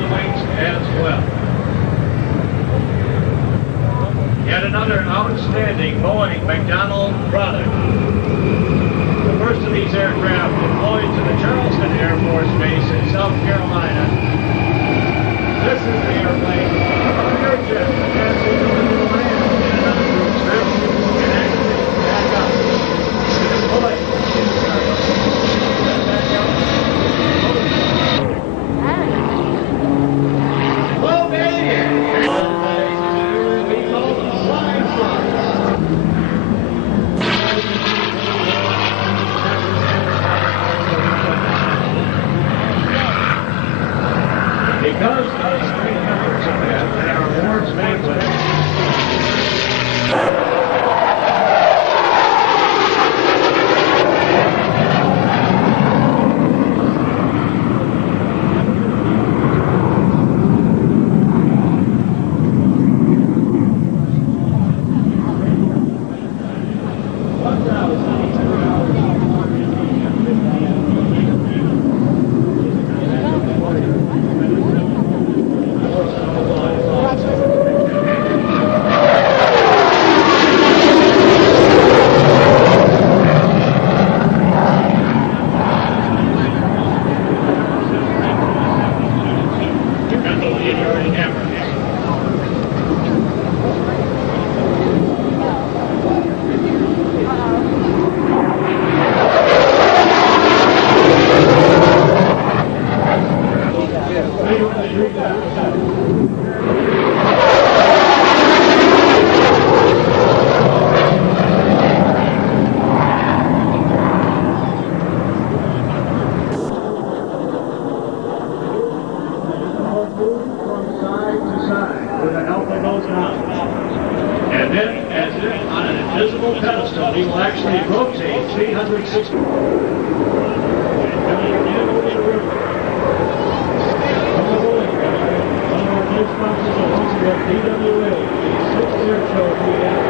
heavyweights as well. Yet another outstanding Boeing McDonnell product. The first of these aircraft deployed to the Charleston Air Force Base in South Carolina. This is the airplane under jet passing over the land in an uncrewed strip and actually back up. Deploy. Well, baby! We call them flying saucers. Because of the great numbers of them and our awards banquet. And then, as if on an invisible pedestal, he will actually rotate 360. And coming in over the river. From the bowling alley, one of our new sponsors of Homestead DWA, the 6th Air Trophy and